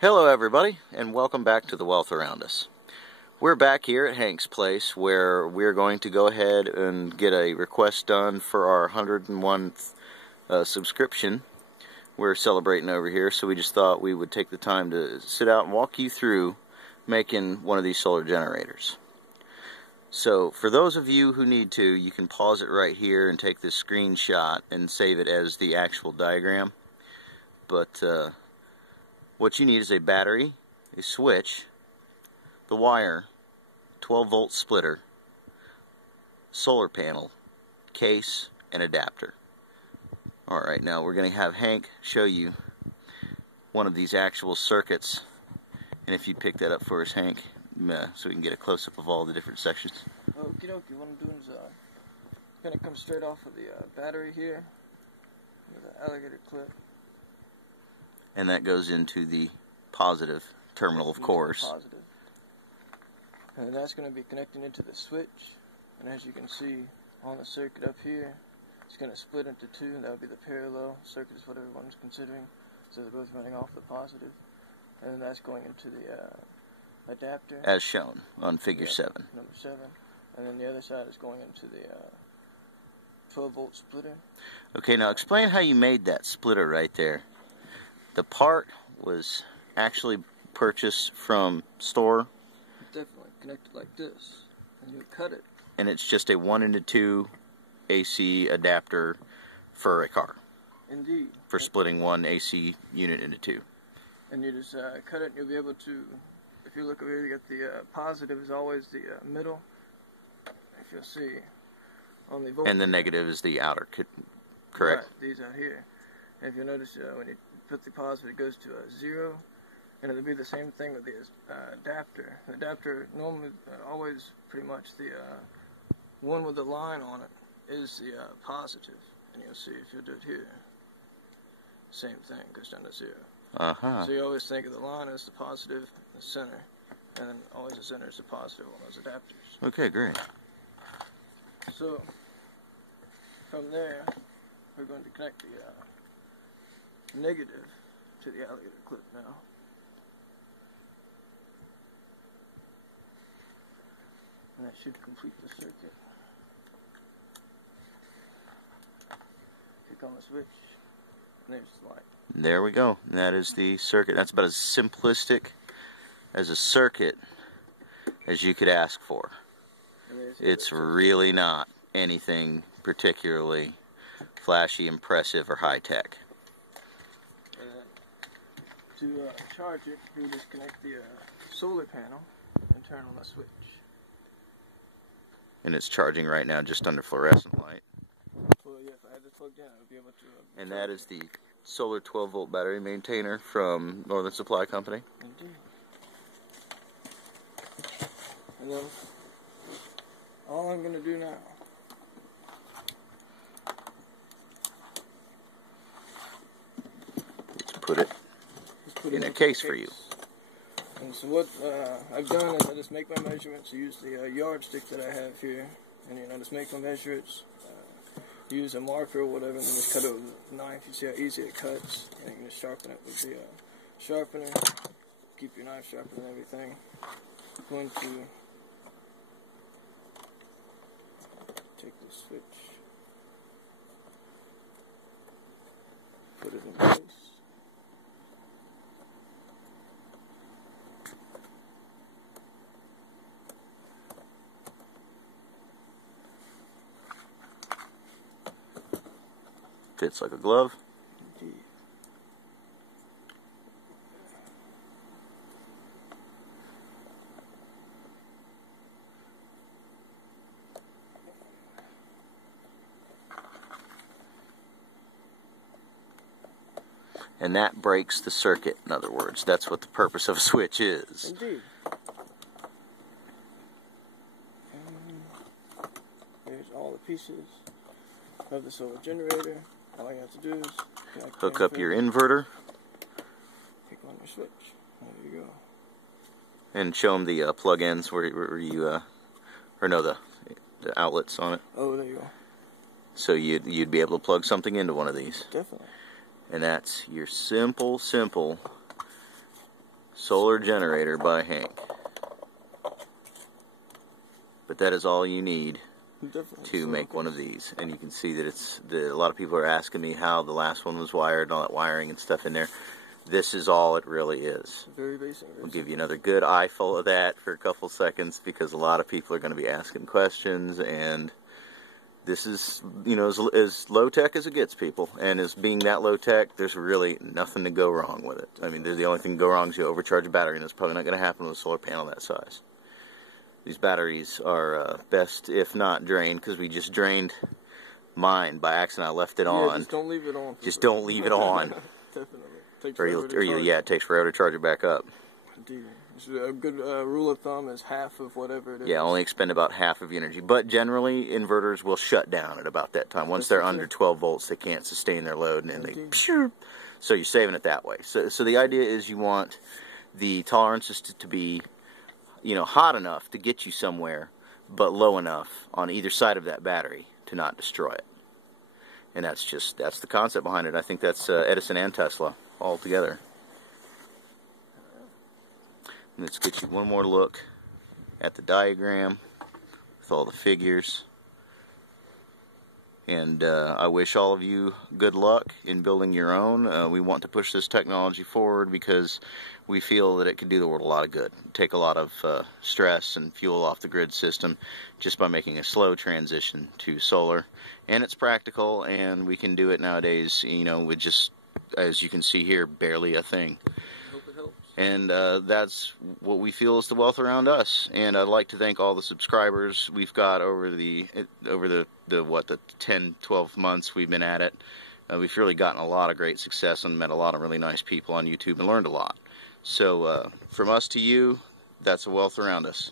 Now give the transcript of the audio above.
Hello everybody, and welcome back to The Wealth Around Us. We're back here at Hank's place where we're going to go ahead and get a request done for our 101th subscription. We're celebrating over here, so we just thought we would take the time to sit out and walk you through making one of these solar generators. So for those of you who need to, you can pause it right here and take this screenshot and save it as the actual diagram. But what you need is a battery, a switch, the wire, 12-volt splitter, solar panel, case, and adapter. Alright, now we're going to have Hank show you one of these actual circuits. And if you'd pick that up for us, Hank, so we can get a close-up of all the different sections. Okie dokie, what I'm doing is going to come straight off of the battery here with an alligator clip. And that goes into the positive terminal, of course. Positive. And that's going to be connecting into the switch. And as you can see on the circuit up here, it's going to split into two. And that would be the parallel circuit, is what everyone's considering. So they're both running off the positive. And then that's going into the adapter. As shown on figure 7. Number 7. And then the other side is going into the 12-volt splitter. Okay, now explain how you made that splitter right there. The part was actually purchased from store. Definitely connected like this, and you cut it. And it's just a 1-into-2 AC adapter for a car. Indeed. For splitting one AC unit into two. And you just cut it, and you'll be able to. If you look over here, you got the positive is always the middle. If you'll see on the voltage. And the negative is the outer, correct? Right, these out here. And if you notice, when you put the positive, it goes to a 0, and it'll be the same thing with the adapter. The adapter normally, always pretty much the one with the line on it is the positive, and you'll see if you do it here, same thing, goes down to 0. So you always think of the line as the positive, the center, and then always the center is the positive on those adapters. Okay, great. So from there, we're going to connect the negative to the alligator clip now. And that should complete the circuit. Click on the switch, and there's the light. There we go. That is the circuit. That's about as simplistic as a circuit as you could ask for. It's really not anything particularly flashy, impressive, or high-tech. To charge it, you disconnect the solar panel and turn on the switch. And it's charging right now just under fluorescent light. Well, yeah, if I had this plugged in, I would be able to... and that is the solar 12-volt battery maintainer from Northern Supply Company. Indeed. And then, all I'm going to do now... is put it in a case for you. And so what I've done is I just make my measurements. I use the yardstick that I have here, and just make my measurements. Use a marker or whatever, and then just cut it with a knife. You see how easy it cuts, and you can just sharpen it with the sharpener. Keep your knife sharp and everything. I'm going to take the switch, put it in place. Fits like a glove. Indeed. And that breaks the circuit, in other words. That's what the purpose of a switch is. Indeed. And there's all the pieces of the solar generator. All you have to do is hook up your inverter. Click on your switch. There you go. And show them the plug-ins where you, or no, the outlets on it. Oh, there you go. So you'd be able to plug something into one of these. Definitely. And that's your simple Solar generator by Hank. But that is all you need to make one of these. And you can see that a lot of people are asking me how the last one was wired and all that wiring and stuff in there. This is all it really is. Very basic. We'll give you another good eyeful of that for a couple seconds because a lot of people are going to be asking questions, and this is, you know, as low-tech as it gets, people. And as being that low-tech, there's really nothing to go wrong with it. I mean, the only thing to go wrong is you overcharge a battery, and that's probably not going to happen with a solar panel that size. These batteries are best if not drained, because we just drained mine by accident. I left it on. Just don't leave it on. Just don't leave it on. Definitely. Yeah, it takes forever to charge it back up. Indeed. A good rule of thumb is half of whatever it is. Yeah, only expend about half of your energy. But generally, inverters will shut down at about that time. Once they're under 12 volts, they can't sustain their load, and then so you're saving it that way. So the idea is you want the tolerances to be, you know, hot enough to get you somewhere, but low enough on either side of that battery to not destroy it. And that's the concept behind it. I think that's Edison and Tesla all together. Let's get you one more look at the diagram with all the figures. And I wish all of you good luck in building your own. We want to push this technology forward because we feel that it could do the world a lot of good. Take a lot of stress and fuel off the grid system just by making a slow transition to solar. And it's practical, and we can do it nowadays, you know, with just, as you can see here, barely a thing. And that's what we feel is the wealth around us. And I'd like to thank all the subscribers we've got over the 10, 12 months we've been at it. We've really gotten a lot of great success and met a lot of really nice people on YouTube and learned a lot. So from us to you, that's the wealth around us.